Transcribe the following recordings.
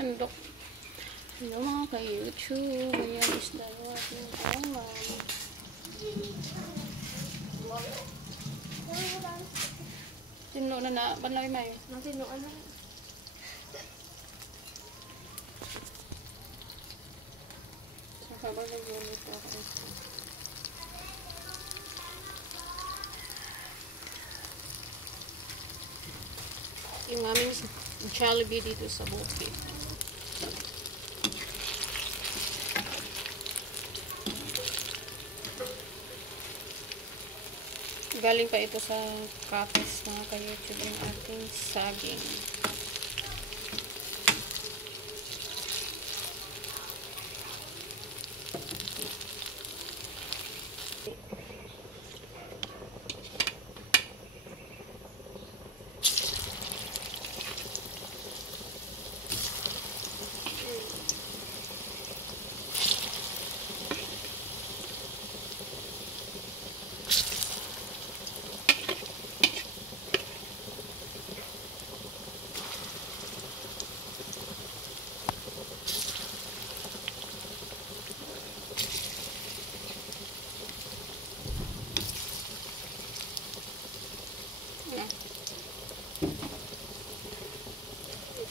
Handok. Hello mga ka-YouTube. Ayan, isda yung ating ulam. Tinlo na na. Banlay mayo. Tinloan na. Saka ba nag-ulam ito? Yung aming Jollibee dito sa bukid. Galing pa ito sa Kapes mga ka-YouTube yung ating saging.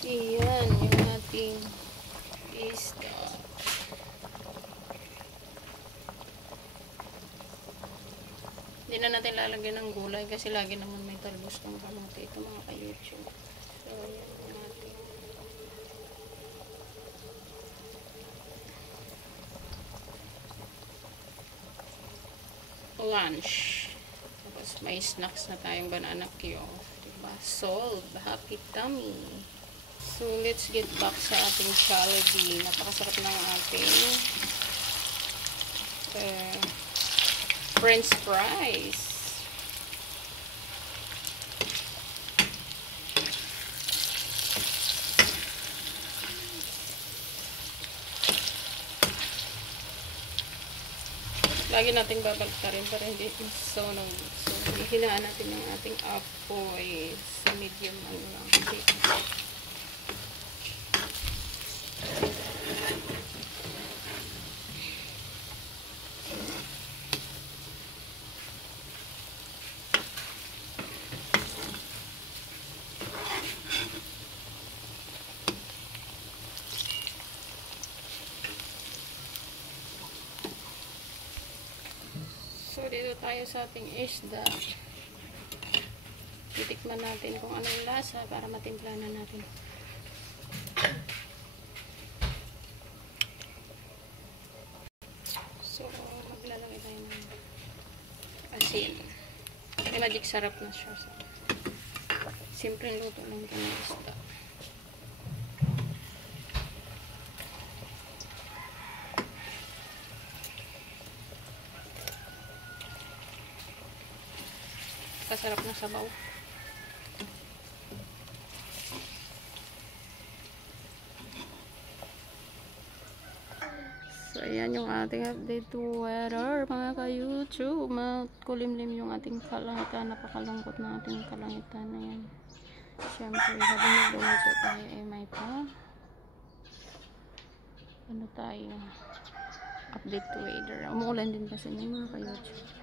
Iyan yung ating isda. Hindi na natin lalagyan ng gulay kasi lagi naman may talbos ng kamote ito mga ka-YouTube. So, yan yung ating lunch. Tapos may snacks na tayong banana Q. Diba? Solve. Happy tummy. So, let's get back sa ating Jollibee. Napakasarap ng ating French fries. Lagi nating babaltarin para hindi sunog. So, ihinaan natin yung ating apoy sa medium lang. So, dito tayo sa ating isda. Titikman natin kung anong lasa para matimplanan natin. So, maglalagay tayo ng asin. May magic sarap na siya. Simpleng luto lang ito ng isda. Kasarap ng sabaw. So, ayan yung ating update to weather, mga ka-YouTube. Kulimlim yung ating kalangitan. Napakalungkot na ating kalangitan na yan. Siyempre, habang nagluluto tayo, may pa ano tayo, update to weather. Umuulan din kasi may mga ka-YouTube.